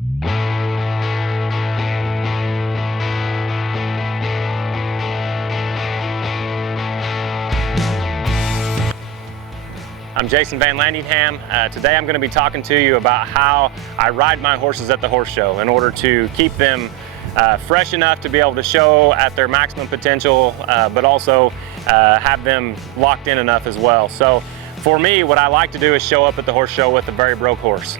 I'm Jason Vanlandingham. Today I'm going to be talking to you about how I ride my horses at the horse show in order to keep them fresh enough to be able to show at their maximum potential, but also have them locked in enough as well. So for me, what I like to do is show up at the horse show with a very broke horse.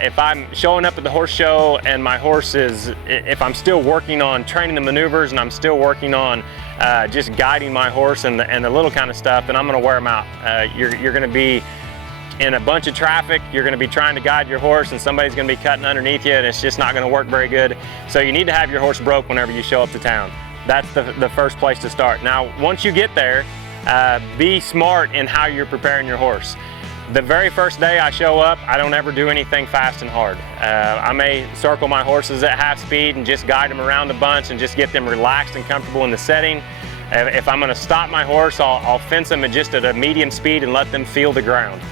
If I'm showing up at the horse show and my horse if I'm still working on training the maneuvers and I'm still working on just guiding my horse and the little kind of stuff, then I'm going to wear them out. You're going to be in a bunch of traffic, you're going to be trying to guide your horse and somebody's going to be cutting underneath you, and it's just not going to work very good. So you need to have your horse broke whenever you show up to town. That's the first place to start. Now, once you get there, be smart in how you're preparing your horse. The very first day I show up, I don't ever do anything fast and hard. I may circle my horses at half speed and just guide them around a bunch and just get them relaxed and comfortable in the setting. If I'm going to stop my horse, I'll fence them just at a medium speed and let them feel the ground.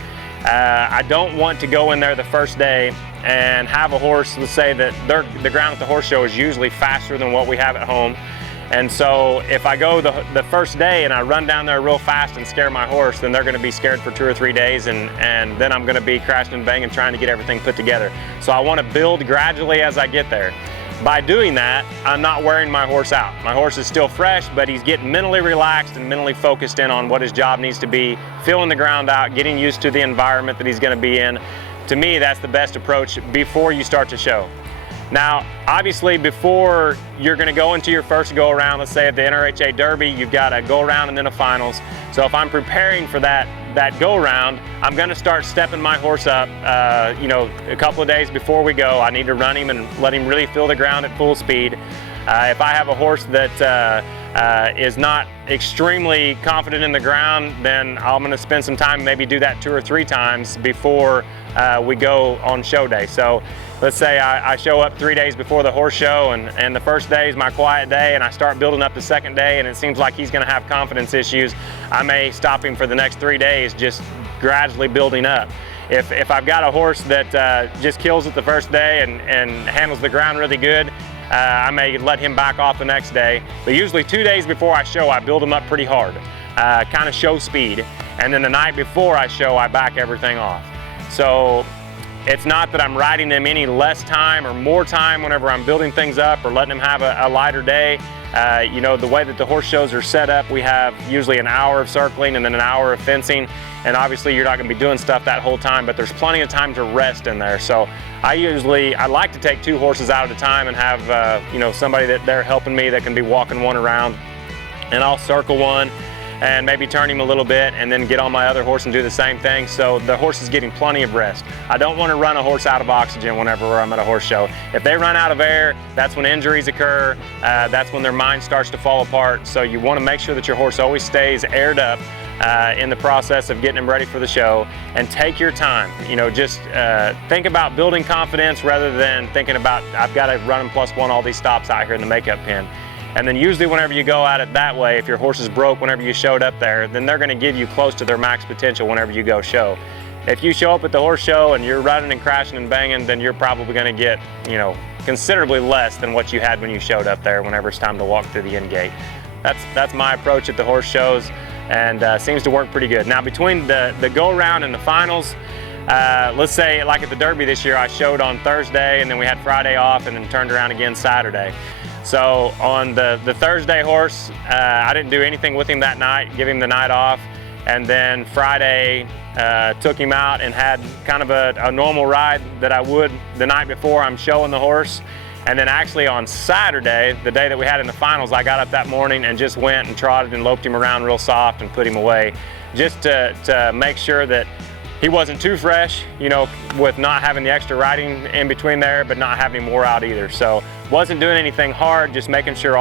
I don't want to go in there the first day and have a horse, let's say that the ground at the horse show is usually faster than what we have at home. And so if I go the first day and I run down there real fast and scare my horse, then they're going to be scared for 2 or 3 days, and then I'm going to be crashing and banging trying to get everything put together. So I want to build gradually as I get there. By doing that, I'm not wearing my horse out. My horse is still fresh, but he's getting mentally relaxed and mentally focused in on what his job needs to be, feeling the ground out, getting used to the environment that he's going to be in. To me, that's the best approach before you start to show. Now, obviously, before you're going to go into your first go-around, let's say at the NRHA Derby, you've got a go-around and then a finals. So if I'm preparing for that go-around, I'm going to start stepping my horse up, a couple of days before we go. I need to run him and let him really feel the ground at full speed. If I have a horse that is not extremely confident in the ground, then I'm going to spend some time, maybe do that 2 or 3 times before we go on show day. So let's say I show up 3 days before the horse show, and the first day is my quiet day, and I start building up the second day, and it seems like he's going to have confidence issues. I may stop him for the next 3 days, just gradually building up. If I've got a horse that just kills it the first day and handles the ground really good, I may let him back off the next day. But usually 2 days before I show, I build him up pretty hard, kind of show speed. And then the night before I show, I back everything off. So it's not that I'm riding them any less time or more time whenever I'm building things up or letting them have a lighter day. The way that the horse shows are set up, we have usually an hour of circling and then an hour of fencing. And obviously you're not going to be doing stuff that whole time, but there's plenty of time to rest in there. So I like to take 2 horses out at a time and have somebody that they're helping me that can be walking one around, and I'll circle one and maybe turn him a little bit and then get on my other horse and do the same thing. So the horse is getting plenty of rest. I don't want to run a horse out of oxygen whenever I'm at a horse show. If they run out of air, that's when injuries occur. That's when their mind starts to fall apart. So you want to make sure that your horse always stays aired up in the process of getting him ready for the show, and take your time. Just think about building confidence rather than thinking about, I've got to run him +1 all these stops out here in the makeup pen. And then usually whenever you go at it that way, if your horse is broke whenever you showed up there, then they're going to give you close to their max potential whenever you go show. If you show up at the horse show and you're running and crashing and banging, then you're probably going to get, considerably less than what you had when you showed up there whenever it's time to walk through the end gate. That's my approach at the horse shows, and seems to work pretty good. Now, between the go-around and the finals, let's say like at the Derby this year, I showed on Thursday and then we had Friday off and then turned around again Saturday. So on the Thursday horse, I didn't do anything with him that night, give him the night off. And then Friday, took him out and had kind of a normal ride that I would the night before I'm showing the horse. And then actually on Saturday, the day that we had in the finals, I got up that morning and just went and trotted and loped him around real soft and put him away, just to make sure that he wasn't too fresh, with not having the extra riding in between there, but not having him wore out either. So wasn't doing anything hard, just making sure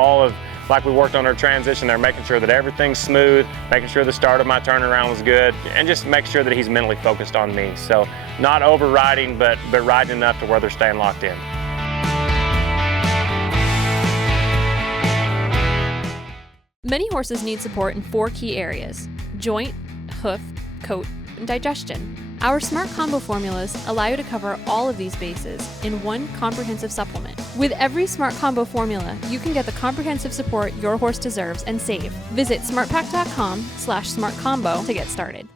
like we worked on our transition there, making sure that everything's smooth, making sure the start of my turnaround was good, and just make sure that he's mentally focused on me. So not over riding, but riding enough to where they're staying locked in. Many horses need support in 4 key areas: joint, hoof, coat, and digestion. Our Smart Combo formulas allow you to cover all of these bases in one comprehensive supplement. With every Smart Combo formula, you can get the comprehensive support your horse deserves and save. Visit smartpack.com/smartcombo to get started.